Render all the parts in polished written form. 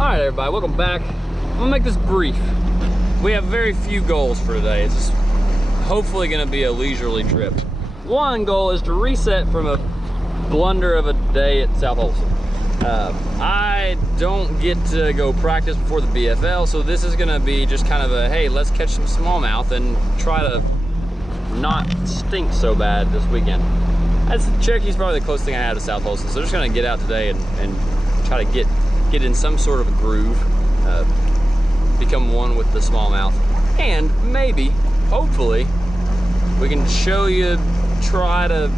Alright everybody, welcome back. I'm gonna make this brief. We have very few goals for today. It's just hopefully gonna be a leisurely trip. One goal is to reset from a blunder of a day at South Olson. I don't get to go practice before the BFL, so this is gonna be just kind of a, hey, let's catch some smallmouth and try to not stink so bad this weekend. Cherokee's probably the closest thing I had to South Olson, so I'm just gonna get out today and try to get in some sort of a groove, become one with the smallmouth, and maybe, hopefully, we can show you, try to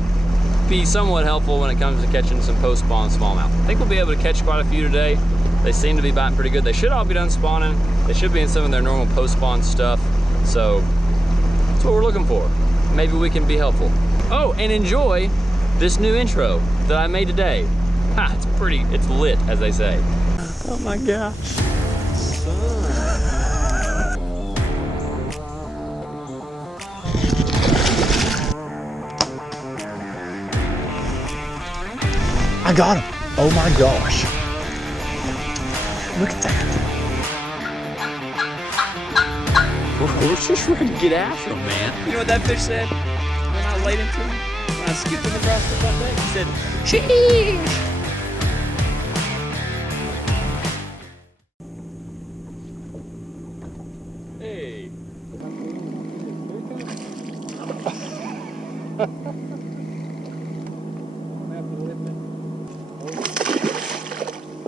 be somewhat helpful when it comes to catching some post-spawn smallmouth. I think we'll be able to catch quite a few today. They seem to be biting pretty good. They should all be done spawning. They should be in some of their normal post-spawn stuff, so that's what we're looking for. Maybe we can be helpful. Oh, and enjoy this new intro that I made today. Ha, it's lit, as they say. Oh my gosh. I got him. Oh my gosh. Look at that. We're just ready to get after him, man. You know what that fish said when I laid into him? When I scooped him across the front deck? He said, sheesh. Hey.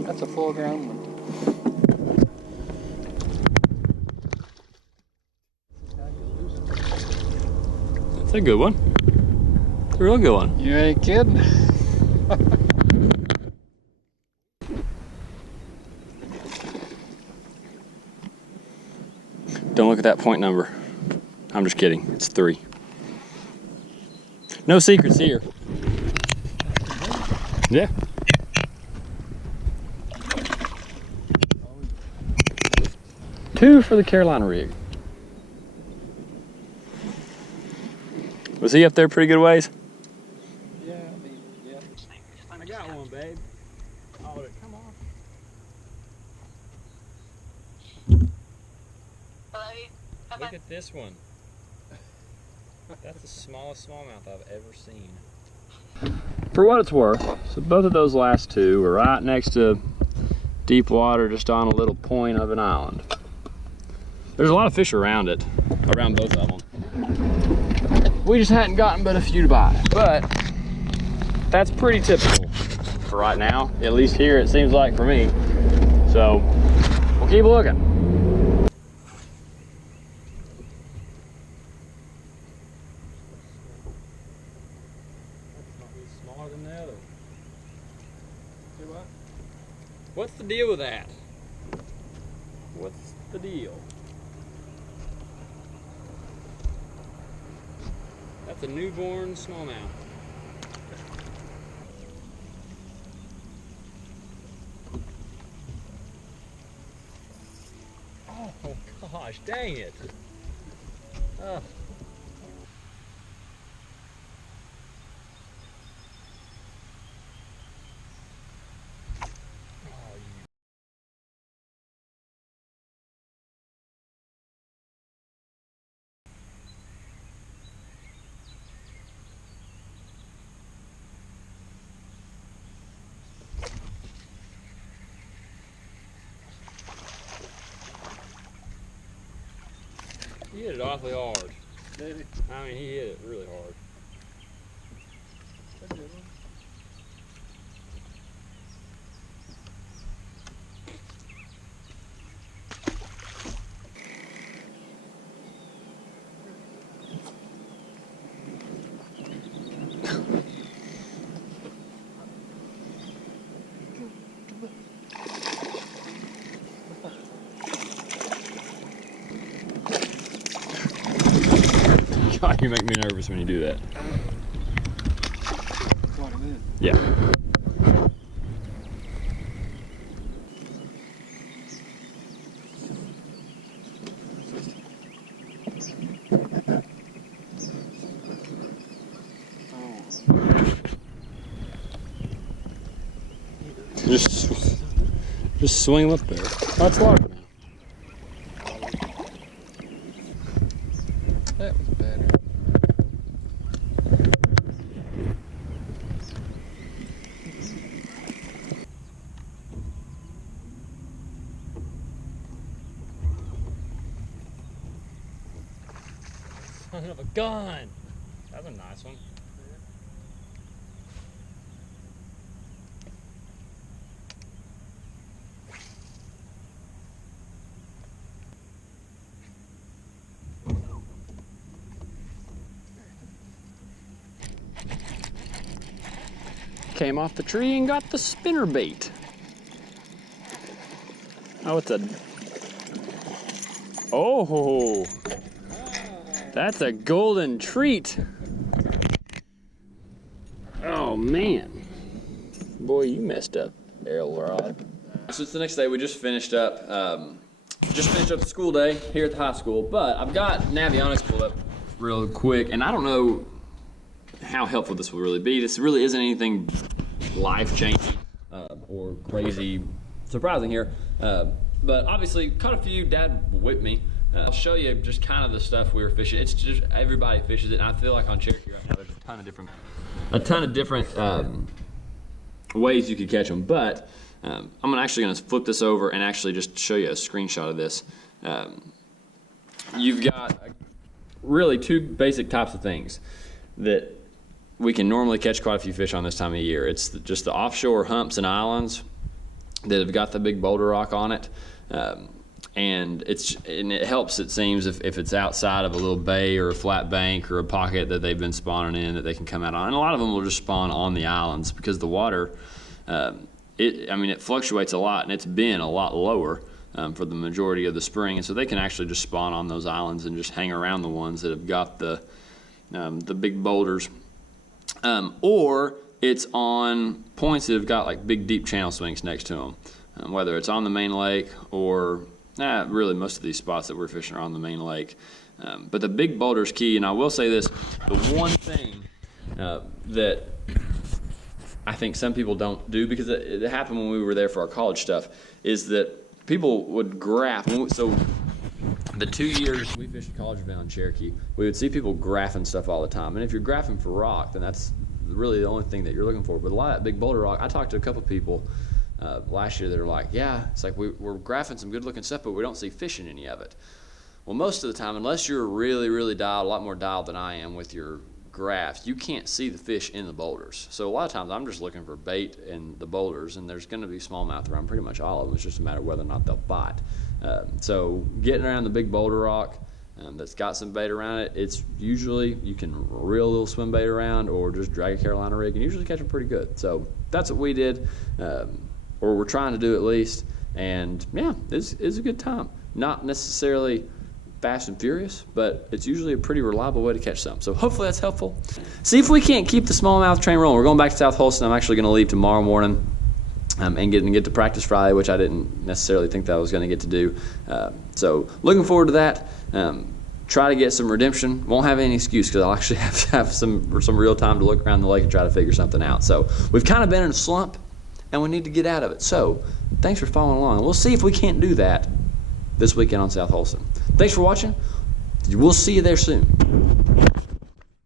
That's a full ground one. That's a good one. It's a real good one. You ain't kidding. Don't look at that point number. I'm just kidding. It's 3. No secrets here. Yeah. Two for the Carolina rig. Was he up there pretty good ways? Yeah, yeah. I got one, babe. Oh, come on. Look at this one. That's the smallest smallmouth I've ever seen. For what it's worth, so both of those last two were right next to deep water, just on a little point of an island. There's a lot of fish around it, around both of them. We just hadn't gotten but a few to bite, but that's pretty typical for right now, at least here it seems like for me. So we'll keep looking. Smaller than the other. See what? What's the deal with that? What's the deal? That's a newborn smallmouth. Oh gosh, dang it. Ugh. He hit it awfully hard. Did he? I mean, he hit it really hard. That's a good one. God, you make me nervous when you do that. Quite a bit. Yeah. Just swing them up there. Oh, it's large now. That was better. Son of a gun! That was a nice one. Came off the tree and got the spinner bait. Oh, it's a... Oh! That's a golden treat. Oh, man. Boy, you messed up, arrow rod. So it's the next day. We just finished up the school day here at the high school, but I've got Navionics pulled up real quick, and I don't know how helpful this will really be. This really isn't anything life-changing or crazy surprising here, but obviously caught a few. Dad whipped me. I'll show you just kind of the stuff we were fishing. It's just everybody fishes it, and I feel like on Cherokee right now there's a ton of different ways you could catch them. But I'm actually going to flip this over and actually just show you a screenshot of this. You've got really two basic types of things that we can normally catch quite a few fish on this time of year. It's just the offshore humps and islands that have got the big boulder rock on it. And it helps, it seems, if it's outside of a little bay or a flat bank or a pocket that they've been spawning in that they can come out on. And a lot of them will just spawn on the islands because the water, it fluctuates a lot, and it's been a lot lower for the majority of the spring. And so they can actually just spawn on those islands and just hang around the ones that have got the big boulders. Or it's on points that have got like big deep channel swings next to them, whether it's on the main lake or really most of these spots that we're fishing are on the main lake. But the big boulder's key, and I will say this, the one thing that I think some people don't do, because it happened when we were there for our college stuff, is that people would graph. So the 2 years we fished college event in Cherokee, we would see people graphing stuff all the time. And if you're graphing for rock, then that's really the only thing that you're looking for. But a lot of that big boulder rock, I talked to a couple people last year that are like, yeah, it's like we're graphing some good looking stuff, but we don't see fish in any of it. Well, most of the time, unless you're really, really dialed, a lot more dialed than I am with your graphs, you can't see the fish in the boulders. So a lot of times I'm just looking for bait in the boulders, and there's going to be smallmouth around pretty much all of them. It's just a matter of whether or not they'll bite. So getting around the big boulder rock that's got some bait around it, it's usually you can reel a little swim bait around or just drag a Carolina rig and usually catch them pretty good. So that's what we did, or we're trying to do at least. And yeah, it's a good time. Not necessarily fast and furious, but it's usually a pretty reliable way to catch some. So hopefully that's helpful. See if we can't keep the smallmouth train rolling. We're going back to South Holston. I'm actually going to leave tomorrow morning and get to practice Friday, which I didn't necessarily think that I was going to get to do. So looking forward to that. Try to get some redemption. Won't have any excuse because I'll actually have some real time to look around the lake and try to figure something out. So we've kind of been in a slump, and we need to get out of it. So thanks for following along. We'll see if we can't do that this weekend on South Holston. Thanks for watching. We'll see you there soon.